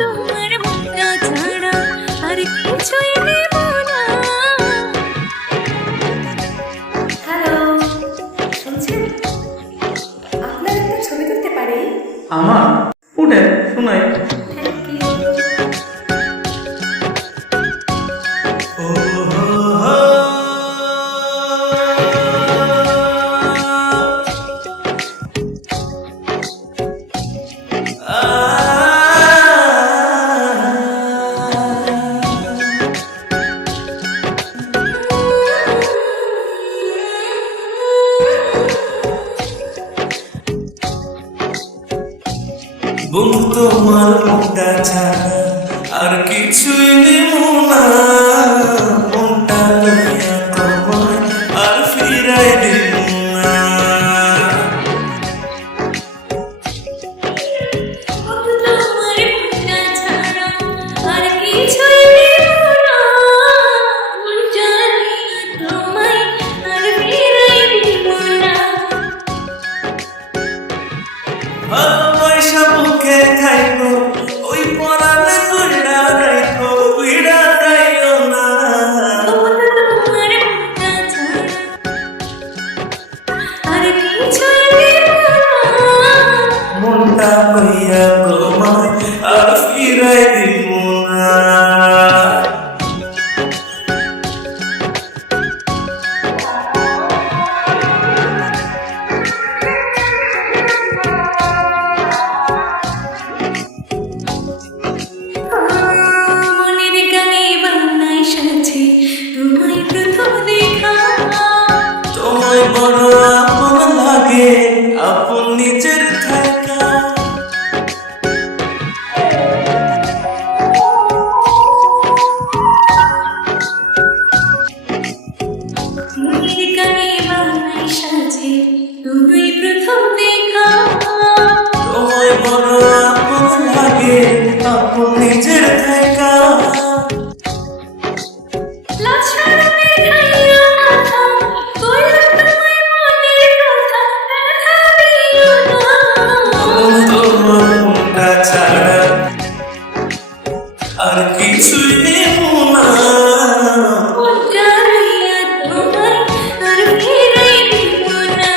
তোমার মনটা ছাড়া আর কিছুই নেব না। হ্যালো, শুনছেন? আপনার একটা ছবি তুলতে পারি? আমার উঠে শোনাই। Thank you. বন্ধু তোমার মনটা ছাড়া আর কিছুই নেব না, মনটা লইয়া তোমায় আর ফিরাই দিব না। তোমার মনটা ছাড়া আর কিছুই নেব না, মন জ্বালিয়ে তোমায় আর ফিরাই দিব না। ভালোবাসা বুকে খাইবো ওই পরাণে পুইড়া রাইখো, পুইড়া যাইও না। তোমার মনটা ছাড়া আর কিছুই নেব না, মনটা লইয়া তোমায় আর ফিরাই দিব না। মনের গানে বানাই সাজে তোমায় প্রথম দেখা। তোমায় বড় আপন লাগে, আপন নিজের থাকা। মনের গানে বানাই সাজে তোমায় প্রথম দেখা। তোমায় বড় আপন লাগে, আপন নিজের থাকা। লাজ শরমে খাইয়া কথা কইলাম তোমায় মনের কথা, ব্যথা দিও না। তোমার মনটা ছাড়া আর কিছুই নেব না, মন জ্বালিয়ে তোমায় আর ফিরাই দিব না।